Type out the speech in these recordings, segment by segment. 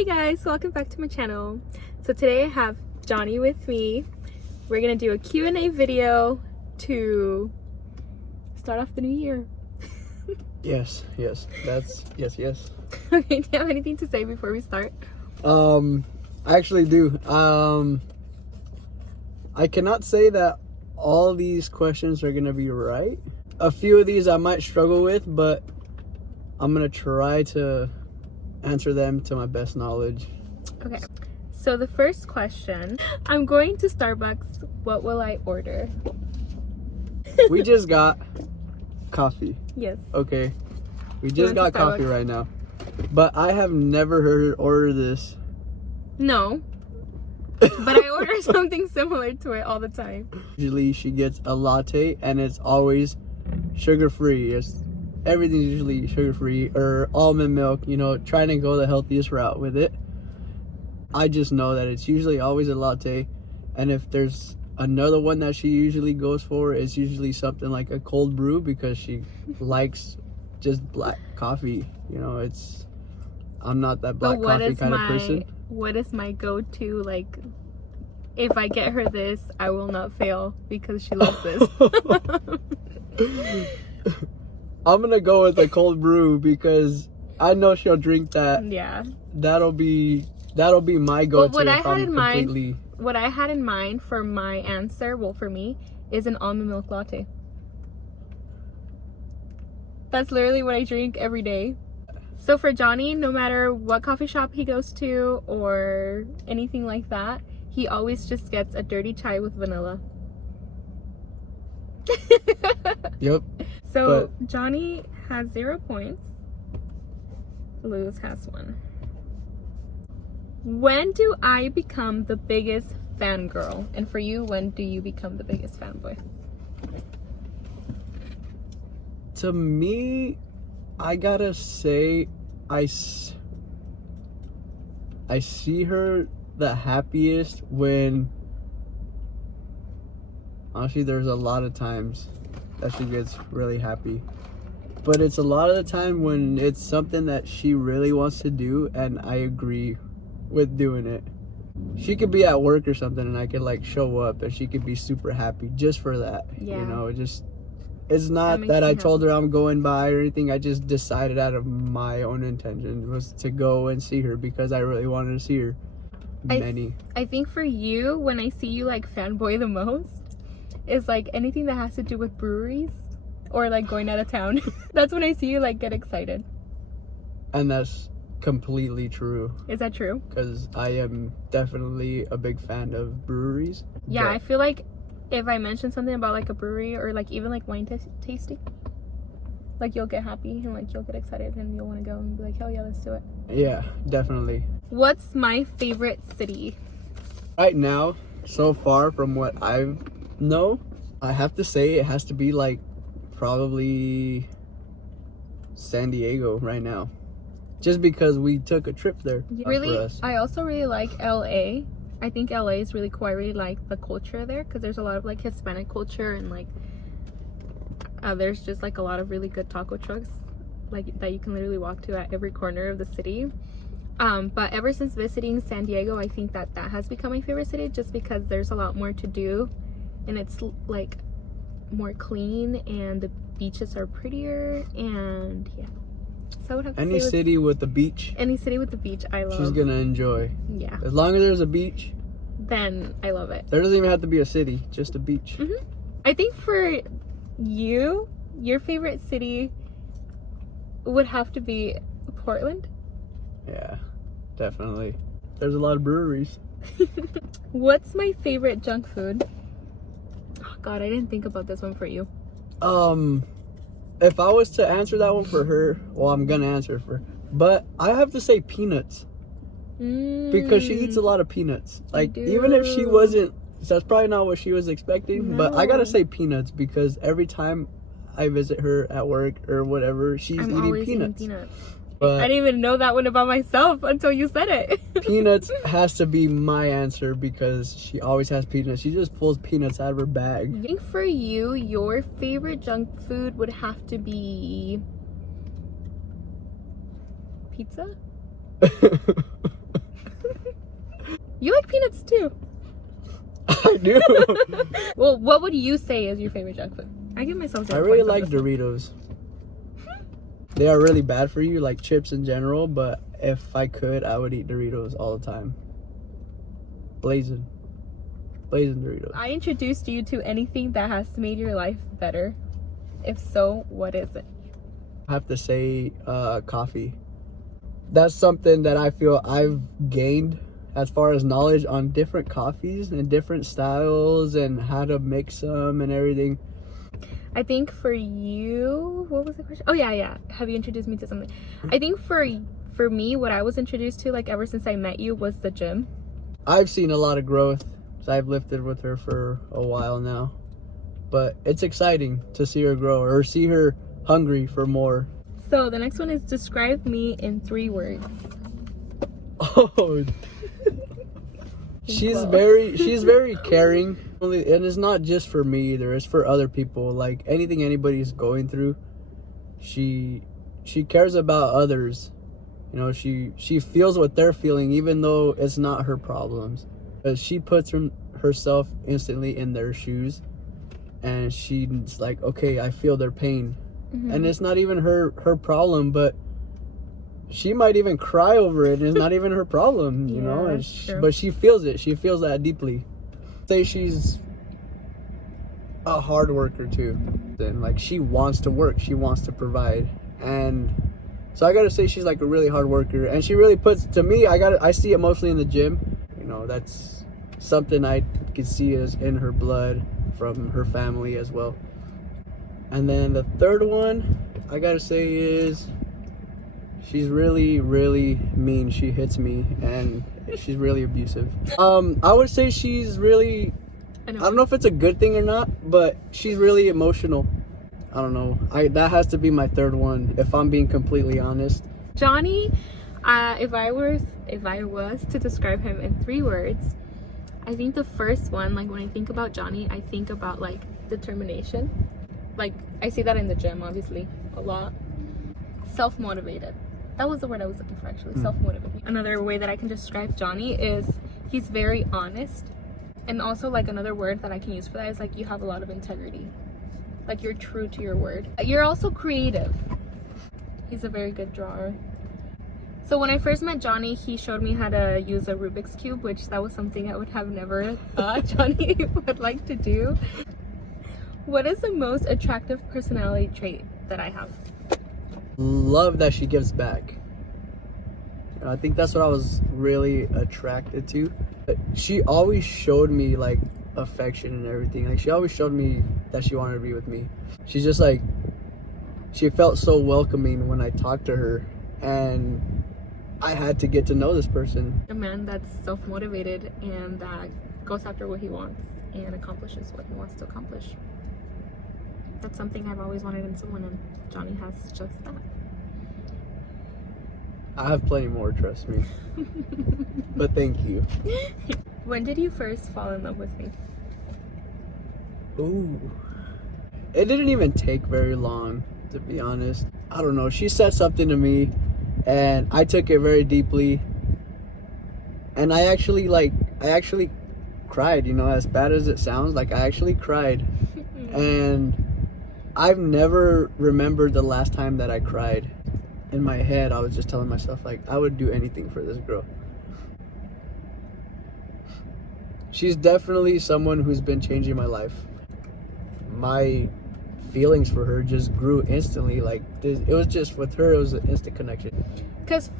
Hey guys, welcome back to my channel. So today I have Johnny with me. We're gonna do a Q&A video to start off the new year. Yes. Okay, do you have anything to say before we start? I actually do. I cannot say that all these questions are gonna be right. A few of these I might struggle with, but I'm gonna try to answer them to my best knowledge. Okay, so the first question, I'm going to Starbucks. What will I order? We just got coffee. Yes. Okay. We went just to got coffee Starbucks. right now. But I have never heard her order this. No. But I order something similar to it all the time. Usually she gets a latte and it's always sugar-free. Everything's usually sugar-free or almond milk, trying to go the healthiest route with it. I just know that it's usually always a latte, and if there's another one that she usually goes for, it's usually something like a cold brew because she likes just black coffee. I'm not that black coffee kind of person. What is my go-to, like, if I get her this, I will not fail because she loves this. I'm gonna go with a cold brew because I know she'll drink that. Yeah. That'll be my go-to. What I had in mind for my answer, well, for me, is an almond milk latte. That's literally what I drink every day. So for Johnny, no matter what coffee shop he goes to or anything like that, he always just gets a dirty chai with vanilla. Yep. So Johnny has 0 points. Luz has 1. When do I become the biggest fangirl? And for you, when do you become the biggest fanboy? To me, I gotta say, I see her the happiest when, honestly, there's a lot of times that she gets really happy. But it's a lot of the time when it's something that she really wants to do and I agree with doing it. She could be at work or something and I could like show up and she could be super happy just for that. Yeah. It's not that I told her I'm going by or anything. I just decided out of my own intention was to go and see her because I really wanted to see her. I think for you, when I see you like fanboy the most, is like anything that has to do with breweries or like going out of town. That's when I see you like get excited. And that's completely true. Is that true? Because I am definitely a big fan of breweries. Yeah, I feel like if I mention something about like a brewery or like even like wine tasting, like you'll get happy and like you'll get excited and you'll want to go and be like, hell yeah, let's do it. Yeah, definitely. What's my favorite city? Right now, so far from what I know, I have to say it has to be like probably San Diego right now. Just because we took a trip there. Really, for us. I also really like LA. I think LA is really cool. I really like the culture there because there's a lot of like Hispanic culture and like there's just like a lot of really good taco trucks like that you can literally walk to at every corner of the city. But ever since visiting San Diego, I think that has become my favorite city just because there's a lot more to do and it's like more clean and the beaches are prettier and yeah. So I would have to any say city with a beach. Any city with a beach, I love. She's gonna enjoy. Yeah. As long as there's a beach, then I love it. There doesn't even have to be a city, just a beach. Mm-hmm. I think for you, your favorite city would have to be Portland. Yeah, definitely. There's a lot of breweries. What's my favorite junk food? Oh God, I didn't think about this one for you. If I was to answer that one for her, well, I'm gonna answer for her, but I have to say peanuts. Because she eats a lot of peanuts. Like, even if she wasn't, that's probably not what she was expecting, but I gotta say peanuts because every time I visit her at work or whatever, she's eating peanuts. But I didn't even know that one about myself until you said it. Peanuts has to be my answer because she always has peanuts. She just pulls peanuts out of her bag. I think for you, your favorite junk food would have to be pizza? You like peanuts too. I do. Well, what would you say is your favorite junk food? I give myself 0 I really points on like this one. Doritos. They are really bad for you, like chips in general, but if I could, I would eat Doritos all the time. Blazing Doritos. I introduced you to anything that has made your life better. If so, what is it? I have to say coffee. That's something that I feel I've gained as far as knowledge on different coffees and different styles and how to mix them and everything. I think for you, what was the question? Oh yeah. Have you introduced me to something? I think for me, what I was introduced to, like ever since I met you, was the gym. I've seen a lot of growth. So I've lifted with her for a while now, but it's exciting to see her grow or see her hungry for more. So the next one is describe me in 3 words. Oh, she's very caring, and it's not just for me either. It's for other people. Like anything anybody's going through, she cares about others. You know, she feels what they're feeling, even though it's not her problems. But she puts herself instantly in their shoes, and she's like, okay, I feel their pain. Mm-hmm. And it's not even her problem, but she might even cry over it, and it's not even her problem, you know. And but she feels it. She feels that deeply. Say she's a hard worker too. Then like she wants to work, she wants to provide, and so I gotta say she's like a really hard worker, and she really puts to me. I see it mostly in the gym. You know, that's something I can see is in her blood from her family as well. And then the third one I gotta say is she's really, really mean. She hits me, and she's really abusive. I would say she's really, I don't know if it's a good thing or not, but she's really emotional. I don't know. That has to be my third one, if I'm being completely honest. Johnny, if I was to describe him in 3 words, I think the first one, like when I think about Johnny, I think about like determination. Like I see that in the gym, obviously, a lot. Self-motivated. That was the word I was looking for, actually. Self-motivated. Another way that I can describe Johnny is he's very honest. And also, like, another word that I can use for that is like you have a lot of integrity. Like you're true to your word. You're also creative. He's a very good drawer. So when I first met Johnny, he showed me how to use a Rubik's Cube, which that was something I would have never thought Johnny would like to do. What is the most attractive personality trait that I have? Love that she gives back. You know, I think that's what I was really attracted to. She always showed me like affection and everything. Like she always showed me that she wanted to be with me. She's just like, she felt so welcoming when I talked to her, and I had to get to know this person. A man that's self-motivated and that goes after what he wants and accomplishes what he wants to accomplish. That's something I've always wanted in someone, and Johnny has just that. I have plenty more, trust me. But thank you. When did you first fall in love with me? Ooh. It didn't even take very long, to be honest. I don't know. She said something to me, and I took it very deeply. And I actually cried, you know, as bad as it sounds, like I actually cried. And I've never remembered the last time that I cried. In my head, I was just telling myself, like, I would do anything for this girl. She's definitely someone who's been changing my life. My feelings for her just grew instantly. Like, it was just, with her, it was an instant connection. Because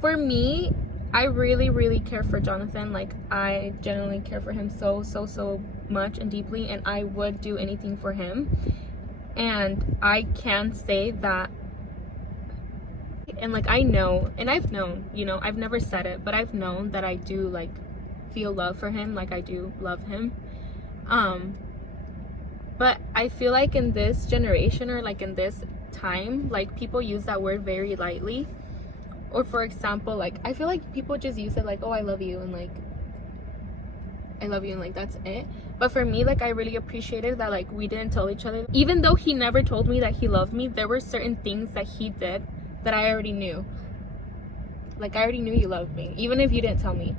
for me, I really, really care for Jonathan. Like, I genuinely care for him so much and deeply, and I would do anything for him. And I can say that, and like I know, and I've known, you know, I've never said it, but I've known that I do like feel love for him, like I do love him. But I feel like in this generation, or like in this time, like people use that word very lightly. Or for example, like I feel like people just use it like, oh, I love you, and like I love you, and like that's it. But for me, like I really appreciated that like we didn't tell each other. Even though he never told me that he loved me, there were certain things that he did that I already knew. Like I already knew you loved me, even if you didn't tell me.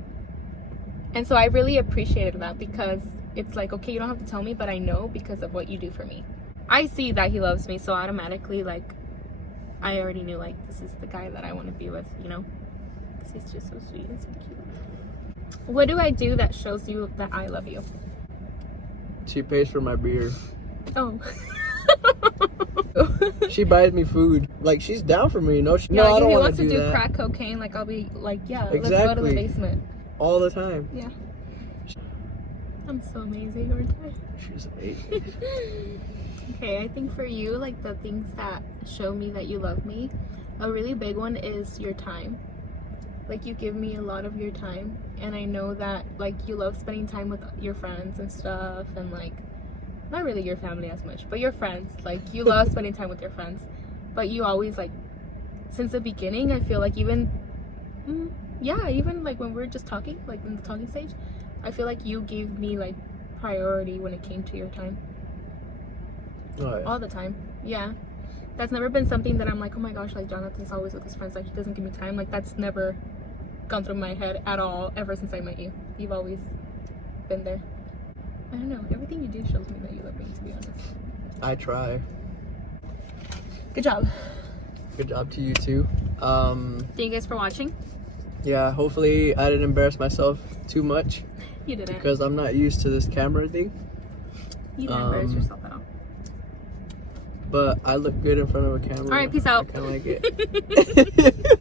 And so I really appreciated that, because it's like, okay, you don't have to tell me, but I know because of what you do for me. I see that he loves me, so automatically, like, I already knew, like, this is the guy that I want to be with, you know? Because he's just so sweet and so cute. What do I do that shows you that I love you? She pays for my beer. Oh. She buys me food. Like, she's down for me, you know? Yeah, No, I like, don't if he want wants to to do that. crack cocaine, like, I'll be like, yeah, let's go to Exactly. the basement. All the time. Yeah. I'm so amazing, aren't I? She's amazing. Okay, I think for you, like, the things that show me that you love me, a really big one is your time. Like, you give me a lot of your time, and I know that, like, you love spending time with your friends and stuff, and, like, not really your family as much, but your friends. Like, you love spending time with your friends, but you always, like, since the beginning, I feel like even like when we're just talking, like in the talking stage, I feel like you gave me, like, priority when it came to your time. Oh, yeah. All the time. Yeah. That's never been something that I'm like, oh my gosh, like, Jonathan's always with his friends, like, he doesn't give me time. Like, that's never gone through my head at all ever since I met you. You've always been there. I don't know, everything you do shows me that you love me, to be honest. I try. Good job. Good job to you, too. Thank you guys for watching. Yeah, hopefully I didn't embarrass myself too much, You didn't. because I'm not used to this camera thing. You didn't embarrass yourself at all. But I look good in front of a camera. All right, peace out. I kind of like it.